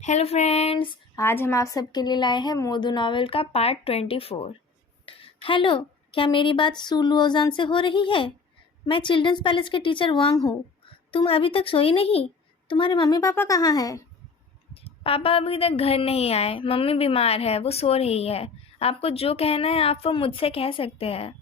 Hello friends, आज हम आप सबके लिए लाए हैं मोदू नॉवेल का पार्ट 24। हेलो, क्या मेरी बात सू लुओजान से हो रही है? मैं चिल्ड्रंस पैलेस के टीचर वांग हूँ। तुम अभी तक सोई नहीं? तुम्हारे मम्मी पापा कहाँ हैं? पापा अभी तक घर नहीं आए। मम्मी बीमार है, वो सो रही है। आपको जो कहना है आप वो मुझसे कह सकते हैं।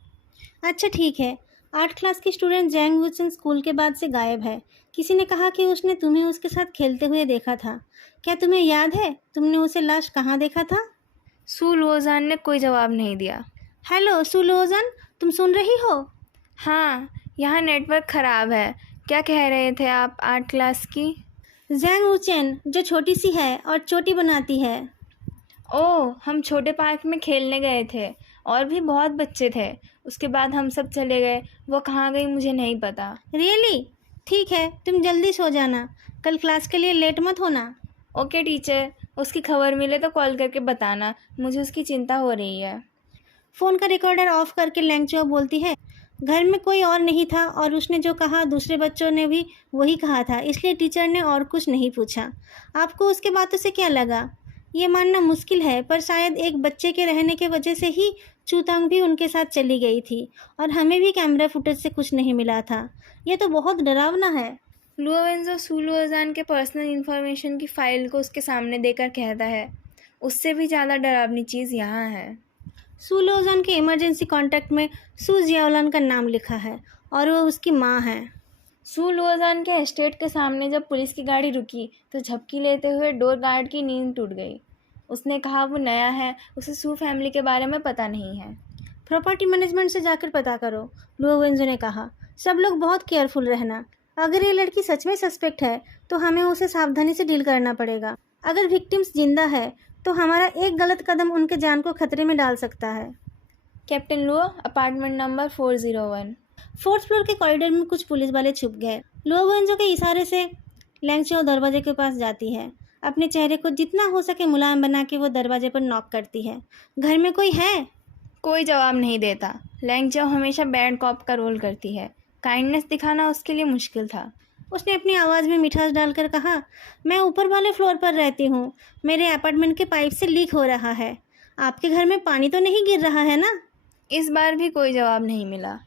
अच्छा ठीक है। 8 क्लास की स्टूडेंट जैंग वुचन स्कूल के बाद से गायब है। किसी ने कहा कि उसने तुम्हें उसके साथ खेलते हुए देखा था। क्या तुम्हें याद है तुमने उसे लास्ट कहाँ देखा था? सू लुओजान ने कोई जवाब नहीं दिया। हेलो सू लुओजान, तुम सुन रही हो? हाँ, यहाँ नेटवर्क ख़राब है। क्या कह रहे थे आप 8 क्लास की? जैंग वुचेन जो छोटी सी है और चोटी बनाती है। ओह, हम छोटे पार्क में खेलने गए थे और भी बहुत बच्चे थे। उसके बाद हम सब चले गए। वो कहाँ गई मुझे नहीं पता। रियली? ठीक है, तुम जल्दी सो जाना। कल क्लास के लिए लेट मत होना। ओके टीचर, उसकी खबर मिले तो कॉल करके बताना। मुझे उसकी चिंता हो रही है। फ़ोन का रिकॉर्डर ऑफ करके लैंगचो बोलती है, घर में कोई और नहीं था और उसने जो कहा दूसरे बच्चों ने भी वही कहा था, इसलिए टीचर ने और कुछ नहीं पूछा। आपको उसके बातों से क्या लगा? ये मानना मुश्किल है, पर शायद एक बच्चे के रहने के वजह से ही चूतांग भी उनके साथ चली गई थी और हमें भी कैमरा फुटेज से कुछ नहीं मिला था। ये तो बहुत डरावना है। लुओवेंजो सू लुओजान के पर्सनल इन्फॉर्मेशन की फ़ाइल को उसके सामने देकर कहता है, उससे भी ज़्यादा डरावनी चीज़ यहाँ है। सू लोजान के इमरजेंसी कॉन्टैक्ट में सू जियाओलन का नाम लिखा है और वो उसकी माँ है। सू लुओजान के एस्टेट के सामने जब पुलिस की गाड़ी रुकी तो झपकी लेते हुए डोर गार्ड की नींद टूट गई। उसने कहा वो नया है, उसे सू फैमिली के बारे में पता नहीं है। प्रॉपर्टी मैनेजमेंट से जाकर पता करो, लुओवेंजो ने कहा। सब लोग बहुत केयरफुल रहना। अगर ये लड़की सच में सस्पेक्ट है तो हमें उसे सावधानी से डील करना पड़ेगा। अगर विक्टिम्स जिंदा है तो हमारा एक गलत कदम उनके जान को खतरे में डाल सकता है। Captain Luo, apartment number 401। 4th floor के कॉरिडोर में कुछ पुलिस वाले छुप गए। लुओवेंजो के इशारे से लैंगचो दरवाजे के पास जाती है। अपने चेहरे को जितना हो सके मुलायम बना के वो दरवाजे पर नॉक करती है। घर में कोई है? कोई जवाब नहीं देता। लैंगचो हमेशा बैड कॉप का रोल करती है। काइंडनेस दिखाना उसके लिए मुश्किल था। उसने अपनी आवाज़ में मिठास डालकर कहा, मैं ऊपर वाले फ्लोर पर रहती हूँ। मेरे अपार्टमेंट के पाइप से लीक हो रहा है। आपके घर में पानी तो नहीं गिर रहा है ना? इस बार भी कोई जवाब नहीं मिला।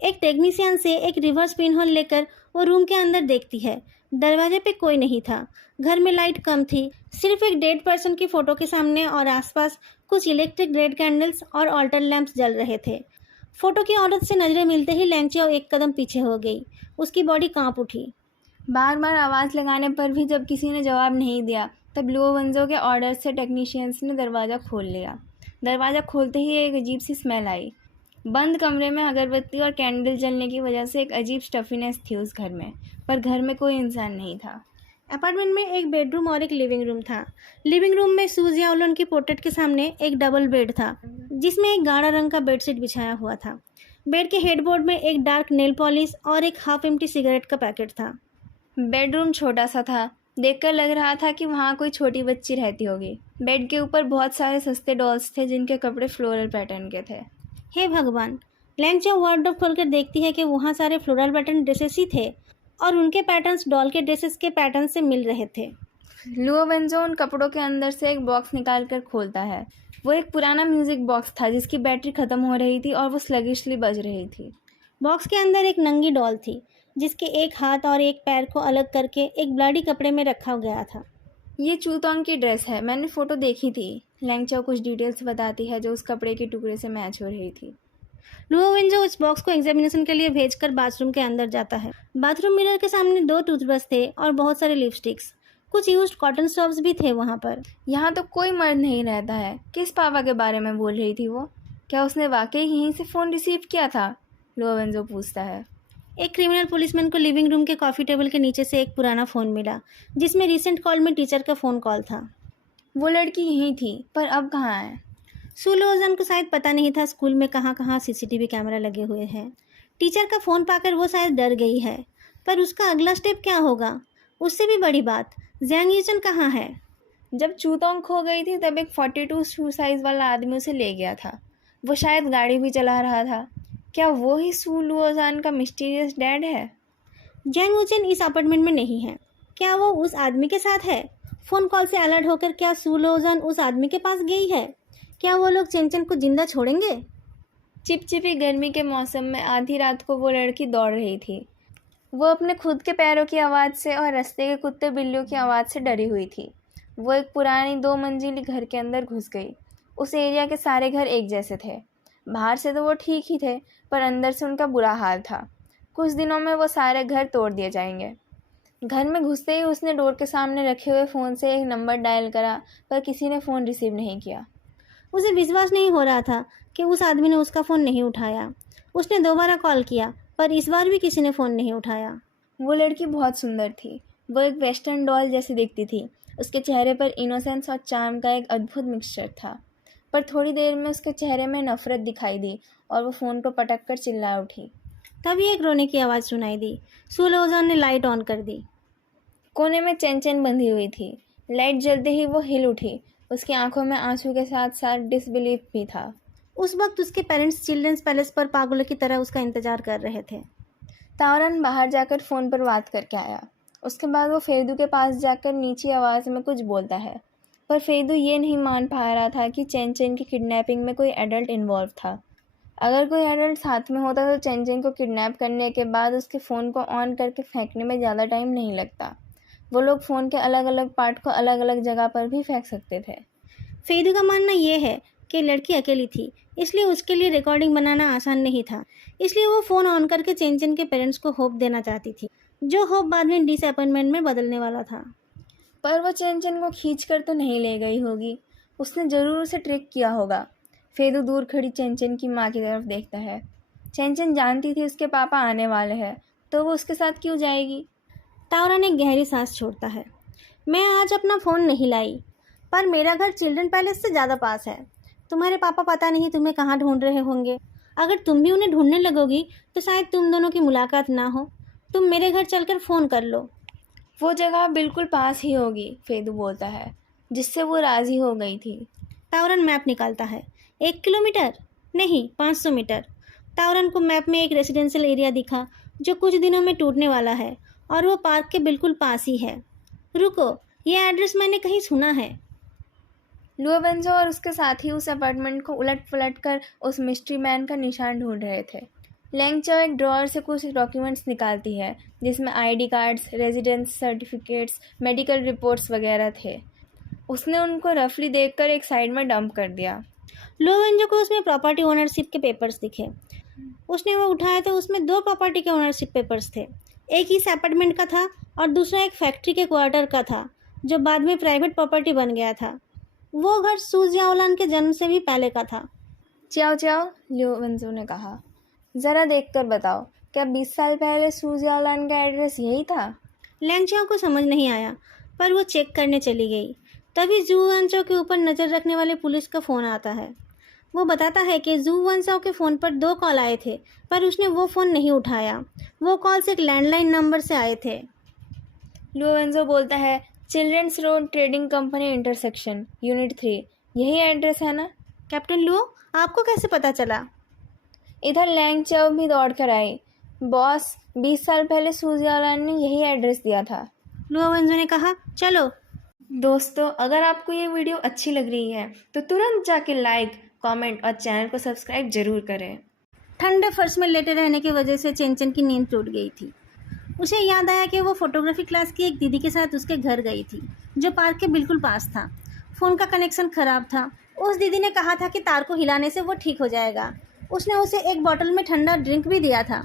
एक टेक्नीशियन से एक रिवर्स पिनहोल लेकर वो रूम के अंदर देखती है। दरवाजे पे कोई नहीं था। घर में लाइट कम थी। सिर्फ एक डेड पर्सन की फ़ोटो के सामने और आसपास कुछ इलेक्ट्रिक ग्रेड कैंडल्स और ऑल्टर लैंप्स जल रहे थे। फोटो की औरत से नज़रें मिलते ही लैंगचियो एक कदम पीछे हो गई। उसकी बॉडी कांप उठी। बार बार आवाज़ लगाने पर भी जब किसी ने जवाब नहीं दिया तब लुओवेंजो के ऑर्डर से टेक्नीशियंस ने दरवाज़ा खोल लिया। दरवाज़ा खोलते ही एक अजीब सी स्मेल आई। बंद कमरे में अगरबत्ती और कैंडल जलने की वजह से एक अजीब स्टफीनेस थी उस घर में, पर घर में कोई इंसान नहीं था। अपार्टमेंट में एक बेडरूम और एक लिविंग रूम था। लिविंग रूम में सू जियाओलन की पोर्ट्रेट के सामने एक डबल बेड था, जिसमें एक गाढ़ा रंग का बेडशीट बिछाया हुआ था। बेड के हेडबोर्ड में एक डार्क नेल पॉलिश और एक हाफ एम्प्टी सिगरेट का पैकेट था। बेडरूम छोटा सा था। देखकर लग रहा था कि वहाँ कोई छोटी बच्ची रहती होगी। बेड के ऊपर बहुत सारे सस्ते डॉल्स थे जिनके कपड़े फ्लोरल पैटर्न के थे। हे भगवान! लैंगचो वार्डरोब खोलकर देखती है कि वहाँ सारे फ्लोरल पैटर्न ड्रेसेस ही थे और उनके पैटर्न्स डॉल के ड्रेसेस के पैटर्न से मिल रहे थे। लुओवेंजो उन कपड़ों के अंदर से एक बॉक्स निकाल कर खोलता है। वो एक पुराना म्यूजिक बॉक्स था जिसकी बैटरी ख़त्म हो रही थी और वो स्लगिशली बज रही थी। बॉक्स के अंदर एक नंगी डॉल थी, जिसके एक हाथ और एक पैर को अलग करके एक ब्लडी कपड़े में रखा गया था। ये चूतोंग की ड्रेस है, मैंने फ़ोटो देखी थी। लैंगचो कुछ डिटेल्स बताती है जो उस कपड़े के टुकड़े से मैच हो रही थी। लुओवेंजो उस बॉक्स को एग्जामिनेशन के लिए भेजकर बाथरूम के अंदर जाता है। बाथरूम मिरर के सामने 2 टूथब्रश थे और बहुत सारे लिपस्टिक्स। कुछ यूज्ड कॉटन स्वब्स भी थे वहाँ पर। यहाँ तो कोई मर्द नहीं रहता है। किस पापा के बारे में बोल रही थी वो? क्या उसने वाकई यहीं से फ़ोन रिसीव किया था? लुओवेंजो पूछता है। एक क्रिमिनल पुलिसमैन को लिविंग रूम के कॉफ़ी टेबल के नीचे से एक पुराना फ़ोन मिला, जिसमें रिसेंट कॉल में टीचर का फ़ोन कॉल था। वो लड़की यहीं थी, पर अब कहाँ है? सू लोजन को शायद पता नहीं था स्कूल में कहाँ कहाँ सीसीटीवी कैमरा लगे हुए हैं। टीचर का फ़ोन पाकर वो शायद डर गई है, पर उसका अगला स्टेप क्या होगा? उससे भी बड़ी बात, जैंग यूचन कहाँ है? जब चूतोंग खो गई थी तब एक 42 शू साइज़ वाला आदमी उसे ले गया था। वो शायद गाड़ी भी चला रहा था। क्या वो ही सू लुओजान का मिस्टीरियस डैड है? जैंग यूचन इस अपार्टमेंट में नहीं है। क्या वो उस आदमी के साथ है? फ़ोन कॉल से अलर्ट होकर क्या सुलोचन उस आदमी के पास गई है? क्या वो लोग चंचन को जिंदा छोड़ेंगे? चिपचिपी गर्मी के मौसम में आधी रात को वो लड़की दौड़ रही थी। वो अपने खुद के पैरों की आवाज़ से और रास्ते के कुत्ते बिल्लियों की आवाज़ से डरी हुई थी। वो एक पुरानी 2 मंजिली घर के अंदर घुस गई। उस एरिया के सारे घर एक जैसे थे। बाहर से तो वो ठीक ही थे, पर अंदर से उनका बुरा हाल था। कुछ दिनों में वो सारे घर तोड़ दिए जाएंगे। घर में घुसते ही उसने डोर के सामने रखे हुए फ़ोन से एक नंबर डायल करा, पर किसी ने फ़ोन रिसीव नहीं किया। उसे विश्वास नहीं हो रहा था कि उस आदमी ने उसका फ़ोन नहीं उठाया। उसने दोबारा कॉल किया, पर इस बार भी किसी ने फ़ोन नहीं उठाया। वो लड़की बहुत सुंदर थी। वो एक वेस्टर्न डॉल जैसी दिखती थी। उसके चेहरे पर इनोसेंस और चार्म का एक अद्भुत मिक्सचर था। पर थोड़ी देर में उसके चेहरे में नफ़रत दिखाई दी और वो फ़ोन को पटक कर चिल्ला उठी। तभी एक रोने की आवाज़ सुनाई दी। सुलोचन ने लाइट ऑन कर दी। कोने में चैन बंधी हुई थी। लाइट जलते ही वो हिल उठी। उसकी आंखों में आंसू के साथ साथ डिसबिलीफ भी था। उस वक्त उसके पेरेंट्स चिल्ड्रंस पैलेस पर पागलों की तरह उसका इंतजार कर रहे थे। तावरन बाहर जाकर फ़ोन पर बात करके आया। उसके बाद वो फेदू के पास जाकर नीची आवाज़ में कुछ बोलता है, पर फेदू ये नहीं मान पा रहा था कि चैन की किडनैपिंग में कोई एडल्ट इन्वॉल्व था। अगर कोई एडल्ट साथ में होता तो चैन को किडनैप करने के बाद उसके फ़ोन को ऑन करके फेंकने में ज़्यादा टाइम नहीं लगता। वो लोग फ़ोन के अलग अलग पार्ट को अलग अलग जगह पर भी फेंक सकते थे। फेदू का मानना यह है कि लड़की अकेली थी, इसलिए उसके लिए रिकॉर्डिंग बनाना आसान नहीं था। इसलिए वो फ़ोन ऑन करके चेंचन के पेरेंट्स को होप देना चाहती थी, जो होप बाद में डिसअपॉइंटमेंट में बदलने वाला था। पर वो चैन को खींच कर तो नहीं ले गई होगी। उसने ज़रूर उसे ट्रिक किया होगा। फेदू दूर खड़ी चैन की माँ की तरफ देखता है। चैन जानती थी उसके पापा आने वाले हैं, तो वो उसके साथ क्यों जाएगी? तावरन एक गहरी सांस छोड़ता है। मैं आज अपना फ़ोन नहीं लाई, पर मेरा घर चिल्ड्रन पैलेस से ज़्यादा पास है। तुम्हारे पापा पता नहीं तुम्हें कहाँ ढूंढ रहे होंगे। अगर तुम भी उन्हें ढूंढने लगोगी तो शायद तुम दोनों की मुलाकात ना हो। तुम मेरे घर चलकर फ़ोन कर लो। वो जगह बिल्कुल पास ही होगी, फेदू बोलता है, जिससे वो राज़ी हो गई थी। तावरन मैप निकालता है। 1 किलोमीटर नहीं, 500 मीटर। तावरन को मैप में एक रेजिडेंशियल एरिया दिखा जो कुछ दिनों में टूटने वाला है, और वो पार्क के बिल्कुल पास ही है। रुको, ये एड्रेस मैंने कहीं सुना है। लुओवेंजो और उसके साथी उस अपार्टमेंट को उलट पलट कर उस मिस्ट्री मैन का निशान ढूंढ रहे थे। लेंगचो एक ड्रॉअर से कुछ डॉक्यूमेंट्स निकालती है, जिसमें ID cards, residence certificates, medical reports वगैरह थे। उसने उनको रफली देखकर एक साइड में डंप कर दिया। लुओवेंजो को उसमें प्रॉपर्टी ओनरशिप के पेपर्स दिखे। उसने वो उठाया तो उसमें 2 प्रॉपर्टी के ओनरशिप पेपर्स थे। एक इस अपार्टमेंट का था और दूसरा एक फैक्ट्री के क्वार्टर का था, जो बाद में प्राइवेट प्रॉपर्टी बन गया था। वो घर सू जियाओलान के जन्म से भी पहले का था। चाओ चाओ, लुओवेंजो ने कहा, ज़रा देखकर बताओ, क्या 20 साल पहले सू जियाओलान का एड्रेस यही था? लैंगचाओ को समझ नहीं आया, पर वो चेक करने चली गई। तभी जू वंचाओ के ऊपर नज़र रखने वाले पुलिस का फ़ोन आता है। वो बताता है कि जू वंचाओ के फ़ोन पर 2 कॉल आए थे, पर उसने वो फ़ोन नहीं उठाया। वो कॉल्स एक लैंडलाइन नंबर से आए थे। लुओवेंजो बोलता है, children's road trading company intersection, unit 3, यही एड्रेस है ना? कैप्टन लुओ, आपको कैसे पता चला? इधर लैंगचाओ भी दौड़ कर आई। बॉस, 20 साल पहले सू जियाओलान ने यही एड्रेस दिया था। लुओवेंजो ने कहा, चलो। दोस्तों, अगर आपको ये वीडियो अच्छी लग रही है तो तुरंत जाके लाइक, कमेंट और चैनल को सब्सक्राइब जरूर करें। ठंडे फर्श में लेटे रहने की वजह से चेंचन की नींद टूट गई थी। उसे याद आया कि वो फोटोग्राफी क्लास की एक दीदी के साथ उसके घर गई थी, जो पार्क के बिल्कुल पास था। फ़ोन का कनेक्शन ख़राब था। उस दीदी ने कहा था कि तार को हिलाने से वो ठीक हो जाएगा। उसने उसे एक बोतल में ठंडा ड्रिंक भी दिया था।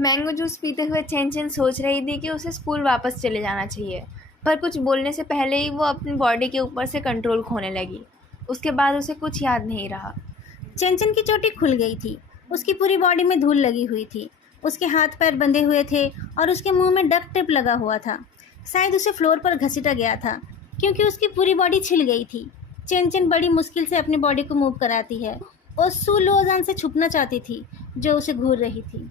मैंगो जूस पीते हुए चैन सोच रही थी कि उसे स्कूल वापस चले जाना चाहिए, पर कुछ बोलने से पहले ही वो अपनी बॉडी के ऊपर से कंट्रोल खोने लगी। उसके बाद उसे कुछ याद नहीं रहा। चेंचन की चोटी खुल गई थी। उसकी पूरी बॉडी में धूल लगी हुई थी। उसके हाथ पैर बंधे हुए थे और उसके मुंह में डक टेप लगा हुआ था। शायद उसे फ्लोर पर घसीटा गया था, क्योंकि उसकी पूरी बॉडी छिल गई थी। चेंचन बड़ी मुश्किल से अपनी बॉडी को मूव कराती है और सू लुओजान से छुपना चाहती थी, जो उसे घूर रही थी।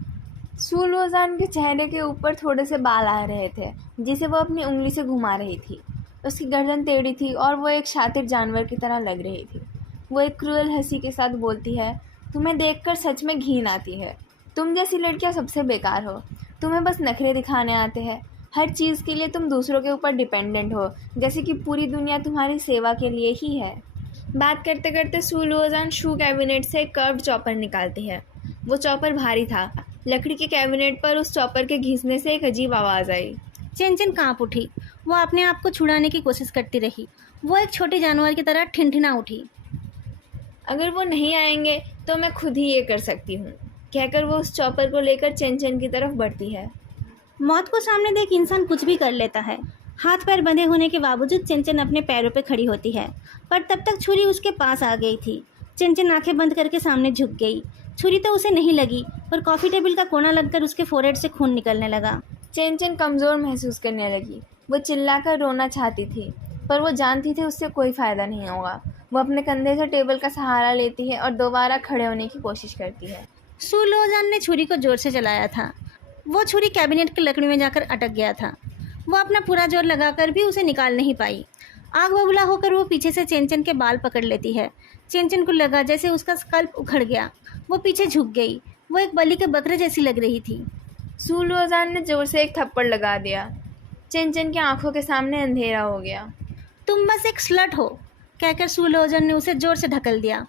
सू लुओजान के चेहरे के ऊपर थोड़े से बाल आ रहे थे, जिसे वो अपनी उंगली से घुमा रही थी। उसकी गर्दन टेढ़ी थी और वो एक शातिर जानवर की तरह लग रही थी। वो एक क्रूअल हंसी के साथ बोलती है, तुम्हें देखकर सच में घिन आती है। तुम जैसी लड़कियां सबसे बेकार हो। तुम्हें बस नखरे दिखाने आते हैं। हर चीज़ के लिए तुम दूसरों के ऊपर डिपेंडेंट हो, जैसे कि पूरी दुनिया तुम्हारी सेवा के लिए ही है। बात करते करते सू लुओजान शू कैबिनेट से एक कर्व्ड चॉपर निकालती है। वो चॉपर भारी था। लकड़ी के कैबिनेट पर उस चॉपर के घिसने से एक अजीब आवाज़ आई। चेन चेन काँप उठी। वो अपने आप को छुड़ाने की कोशिश करती रही। वो एक छोटे जानवर की तरह ठिनठिना उठी। अगर वो नहीं आएंगे तो मैं खुद ही ये कर सकती हूँ, कहकर वो उस चॉपर को लेकर चेन चेन की तरफ बढ़ती है। मौत को सामने देख इंसान कुछ भी कर लेता है। हाथ पैर बंधे होने के बावजूद चेन अपने पैरों पे खड़ी होती है, पर तब तक छुरी उसके पास आ गई थी। चेन आंखें बंद करके सामने झुक गई। छुरी तो उसे नहीं लगी, पर कॉफ़ी टेबल का कोना लगकर उसके फोरहेड से खून निकलने लगा। चेन चेन कमज़ोर महसूस करने लगी। वो चिल्लाकर रोना चाहती थी, पर वो जानती थी उससे कोई फ़ायदा नहीं होगा। वो अपने कंधे से टेबल का सहारा लेती है और दोबारा खड़े होने की कोशिश करती है। सू लुओजान ने छुरी को जोर से चलाया था। वो छुरी कैबिनेट की लकड़ी में जाकर अटक गया था। वो अपना पूरा जोर लगाकर भी उसे निकाल नहीं पाई। आग बबूला होकर वो पीछे से चेन के बाल पकड़ लेती है। चेन को लगा जैसे उसका स्कल्प उखड़ गया। वो पीछे झुक गई। वो एक बलि के बकरे जैसी लग रही थी। सू लुओजान ने जोर से एक थप्पड़ लगा दिया। चेन की आंखों के सामने अंधेरा हो गया। तुम बस एक स्लट हो, कहकर सू लुओजान ने उसे जोर से ढकल दिया।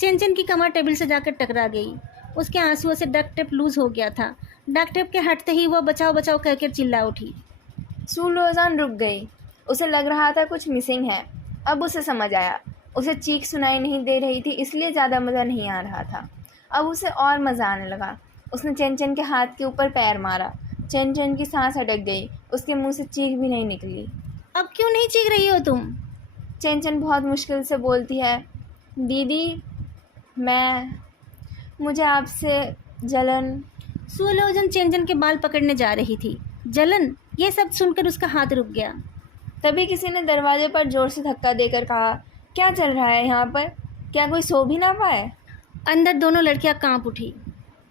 चेन की कमर टेबल से जाकर टकरा गई। उसके आंसुओं से डक टेप लूज हो गया था। डक टेप के हटते ही वो बचाओ बचाओ कहकर चिल्ला उठी। सू लुओजान रुक गई। उसे लग रहा था कुछ मिसिंग है। अब उसे समझ आया। उसे चीख सुनाई नहीं दे रही थी, इसलिए ज़्यादा मज़ा नहीं आ रहा था। अब उसे और मज़ा आने लगा। उसने चेन के हाथ के ऊपर पैर मारा। चेन की सांस अटक गई। उसके मुंह से चीख भी नहीं निकली। अब क्यों नहीं चीख रही हो तुम? चेन बहुत मुश्किल से बोलती है, दीदी मुझे आपसे जलन। सू लुओजान चेन के बाल पकड़ने जा रही थी। जलन? ये सब सुनकर उसका हाथ रुक गया। तभी किसी ने दरवाजे पर जोर से धक्का देकर कहा, क्या चल रहा है यहाँ पर? क्या कोई सो भी ना पाए? अंदर दोनों लड़कियां कांप उठी।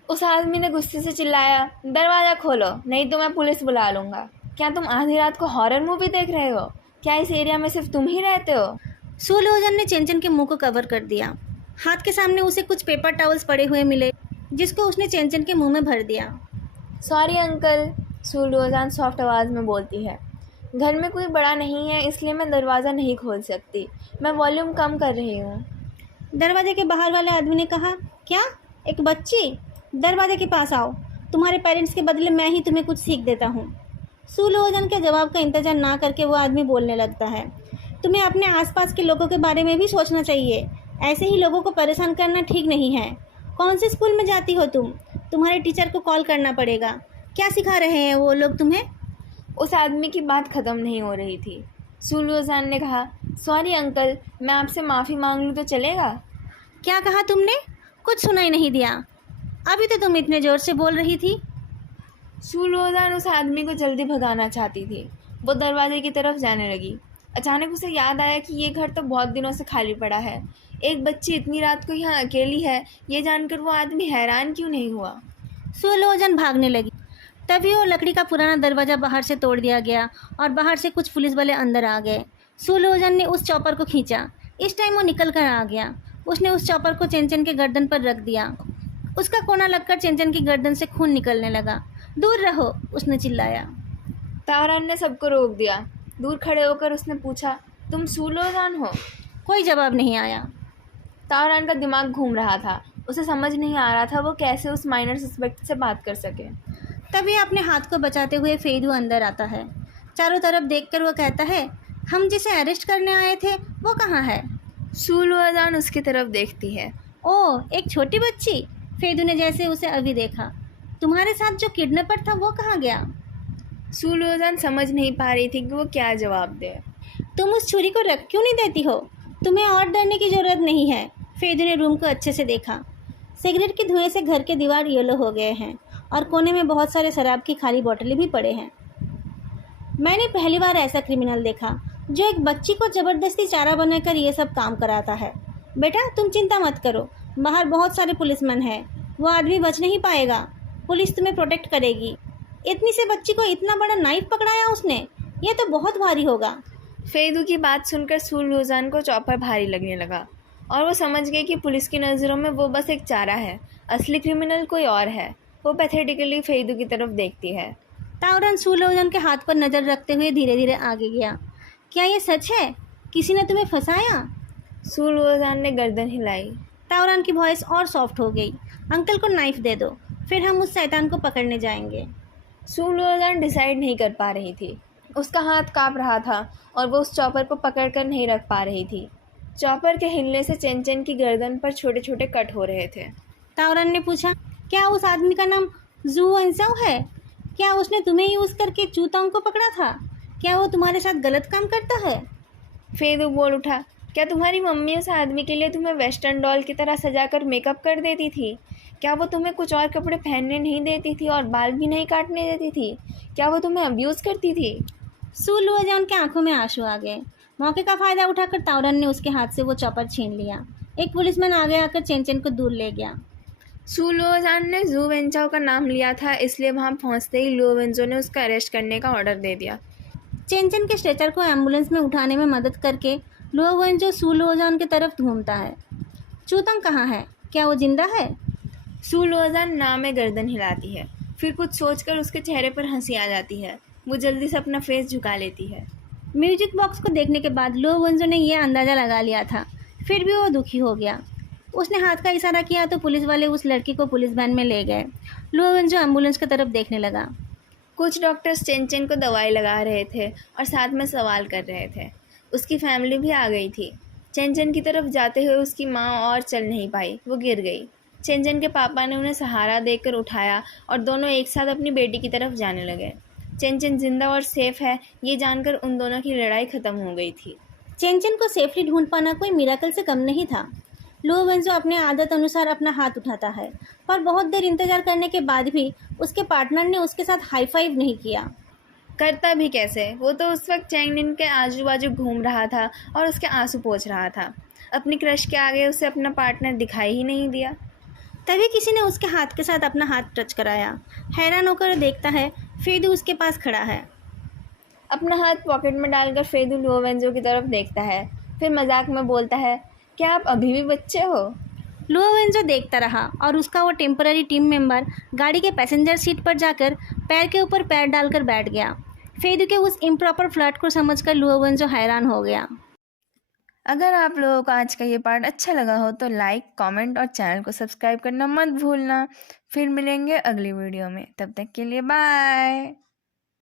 उस आदमी ने गुस्से से चिल्लाया, दरवाज़ा खोलो नहीं तो मैं पुलिस बुला लूँगा। क्या तुम आधी रात को हॉरर मूवी देख रहे हो? क्या इस एरिया में सिर्फ तुम ही रहते हो? सू लुओजान ने चेन के मुंह को कवर कर दिया। हाथ के सामने उसे कुछ पेपर टॉवल्स पड़े हुए मिले, जिसको उसने चेन के मुंह में भर दिया। सॉरी अंकल, सू लुओजान सॉफ्ट आवाज़ में बोलती है। घर में कोई बड़ा नहीं है, इसलिए मैं दरवाज़ा नहीं खोल सकती। मैं वॉल्यूम कम कर रही हूँ। दरवाजे के बाहर वाले आदमी ने कहा, क्या एक बच्ची? दरवाजे के पास आओ। तुम्हारे पेरेंट्स के बदले मैं ही तुम्हें कुछ सीख देता हूँ। सू लुओजान के जवाब का इंतजार ना करके वो आदमी बोलने लगता है, तुम्हें अपने आसपास के लोगों के बारे में भी सोचना चाहिए। ऐसे ही लोगों को परेशान करना ठीक नहीं है। कौन से स्कूल में जाती हो तुम? तुम्हारे टीचर को कॉल करना पड़ेगा। क्या सिखा रहे हैं वो लोग तुम्हें? उस आदमी की बात ख़त्म नहीं हो रही थी। सू लुओजान ने कहा, सॉरी अंकल, मैं आपसे माफ़ी मांग लूँ तो चलेगा? क्या कहा तुमने? कुछ सुनाई नहीं दिया। अभी तो तुम इतने ज़ोर से बोल रही थी। सू लुओजान उस आदमी को जल्दी भगाना चाहती थी। वो दरवाजे की तरफ जाने लगी। अचानक उसे याद आया कि ये घर तो बहुत दिनों से खाली पड़ा है। एक बच्ची इतनी रात को यहाँ अकेली है, ये जानकर वो आदमी हैरान क्यों नहीं हुआ? सू लुओजान भागने लगी। तभी वो लकड़ी का पुराना दरवाज़ा बाहर से तोड़ दिया गया और बाहर से कुछ पुलिस वाले अंदर आ गए। सू लुओजान ने उस चॉपर को खींचा। इस टाइम वो निकल कर आ गया। उसने उस चॉपर को चेन के गर्दन पर रख दिया। उसका कोना लगकर चेन की गर्दन से खून निकलने लगा। दूर रहो, उसने चिल्लाया। तावरान ने सबको रोक दिया। दूर खड़े होकर उसने पूछा, तुम सू लुओजान हो? कोई जवाब नहीं आया। तावरान का दिमाग घूम रहा था। उसे समझ नहीं आ रहा था वो कैसे उस माइनर सस्पेक्ट से बात कर सके। तभी अपने हाथ को बचाते हुए फेदू अंदर आता है। चारों तरफ देखकर वो कहता है, हम जिसे अरेस्ट करने आए थे वो कहाँ है? सू लुओजान उसकी तरफ देखती है। ओह, एक छोटी बच्ची। फेदू ने जैसे उसे अभी देखा। तुम्हारे साथ जो किडनैपर था वो कहाँ गया? सू लुओजान समझ नहीं पा रही थी कि वो क्या जवाब दे। तुम उस छुरी को रख क्यों नहीं देती हो? तुम्हें और डरने की ज़रूरत नहीं है। फेदू ने रूम को अच्छे से देखा। सिगरेट के धुएं से घर के दीवार येलो हो गए हैं और कोने में बहुत सारे शराब की खाली बोतलें भी पड़े हैं। मैंने पहली बार ऐसा क्रिमिनल देखा जो एक बच्ची को ज़बरदस्ती चारा बनाकर ये सब काम कराता है। बेटा तुम चिंता मत करो, बाहर बहुत सारे पुलिसमैन हैं। वो आदमी बच नहीं पाएगा। पुलिस तुम्हें प्रोटेक्ट करेगी। इतनी से बच्ची को इतना बड़ा नाइफ पकड़ाया उसने, ये तो बहुत भारी होगा। फेदू की बात सुनकर सू लुओजान को चॉपर भारी लगने लगा और वो समझ गई कि पुलिस की नज़रों में वो बस एक चारा है, असली क्रिमिनल कोई और है। वो पैथेटिकली फेदू की तरफ देखती है। ताओरन सुलोजन के हाथ पर नज़र रखते हुए धीरे धीरे आगे गया। क्या ये सच है? किसी ने तुम्हें फंसाया? सुलोजान ने गर्दन हिलाई। ताओरन की वॉइस और सॉफ्ट हो गई। अंकल को नाइफ दे दो, फिर हम उस शैतान को पकड़ने जाएंगे। सुलोजान डिसाइड नहीं कर पा रही थी। उसका हाथ काँप रहा था और वो उस चॉपर को पकड़कर नहीं रख पा रही थी। चॉपर के हिलने से चेंचन की गर्दन पर छोटे छोटे कट हो रहे थे। ताओरन ने पूछा, क्या उस आदमी का नाम जू वंजाओ है? क्या उसने तुम्हें यूज़ करके चूताओं को पकड़ा था? क्या वो तुम्हारे साथ गलत काम करता है? फेदू बोल उठा, क्या तुम्हारी मम्मी उस आदमी के लिए तुम्हें वेस्टर्न डॉल की तरह सजाकर मेकअप कर देती थी? क्या वो तुम्हें कुछ और कपड़े पहनने नहीं देती थी और बाल भी नहीं काटने देती थी? क्या वो तुम्हें अब्यूज़ करती थी? सुलुओजान के आंखों में आंसू आ गए। मौके का फायदा उठाकर ताओरन ने उसके हाथ से वो चॉपर छीन लिया। एक पुलिसमैन आगे आकर चेंचन को दूर ले गया। सुलोजान ने जू वेंचाओ का नाम लिया था, इसलिए वहां पहुंचते ही लुओ वेंजो ने उसका अरेस्ट करने का ऑर्डर दे दिया। चेंचन के स्ट्रेचर को एम्बुलेंस में उठाने में मदद करके लुओवेंजो सुलुओजान की तरफ घूमता है। चूतंग कहाँ है? क्या वो जिंदा है? सुलोजान ना में गर्दन हिलाती है, फिर कुछ सोचकर उसके चेहरे पर हंसी आ जाती है। वो जल्दी से अपना फेस झुका लेती है। म्यूजिक बॉक्स को देखने के बाद लुओवेंजो ने यह अंदाज़ा लगा लिया था, फिर भी वो दुखी हो गया। उसने हाथ का इशारा किया तो पुलिस वाले उस लड़की को पुलिस वैन में ले गए। लुओवेंजो एम्बुलेंस की तरफ देखने लगा। कुछ डॉक्टर्स चेंचन को दवाई लगा रहे थे और साथ में सवाल कर रहे थे। उसकी फैमिली भी आ गई थी। चेंचन की तरफ जाते हुए उसकी माँ और चल नहीं पाई, वो गिर गई। चेंचन के पापा ने उन्हें सहारा देकर उठाया और दोनों एक साथ अपनी बेटी की तरफ जाने लगे। चेंचन जिंदा और सेफ है, ये जानकर उन दोनों की लड़ाई ख़त्म हो गई थी। चेंचन को सेफली ढूंढ पाना कोई मिराकल से कम नहीं था। लुओवेंजो अपने आदत अनुसार अपना हाथ उठाता है, पर बहुत देर इंतजार करने के बाद भी उसके पार्टनर ने उसके साथ हाई फाइव नहीं किया। करता भी कैसे? वो तो उस वक्त चैंगनिन के आजू बाजू घूम रहा था और उसके आंसू पोंछ रहा था। अपनी क्रश के आगे उसे अपना पार्टनर दिखाई ही नहीं दिया। तभी किसी ने उसके हाथ के साथ अपना हाथ टच कराया। हैरान होकर देखता है, फेदू उसके पास खड़ा है। अपना हाथ पॉकेट में डालकर फेदू लुओवेंजो की तरफ देखता है, फिर मजाक में बोलता है, क्या आप अभी भी बच्चे हो? लुओवेंजो देखता रहा और उसका वो टेम्पररी टीम मेंबर गाड़ी के पैसेंजर सीट पर जाकर पैर के ऊपर पैर डालकर बैठ गया। फेदू के उस इम्प्रॉपर फ्लर्ट को समझकर लुओवेंजो हैरान हो गया। अगर आप लोगों को आज का ये पार्ट अच्छा लगा हो तो लाइक, कमेंट और चैनल को सब्सक्राइब करना मत भूलना। फिर मिलेंगे अगली वीडियो में, तब तक के लिए बाय।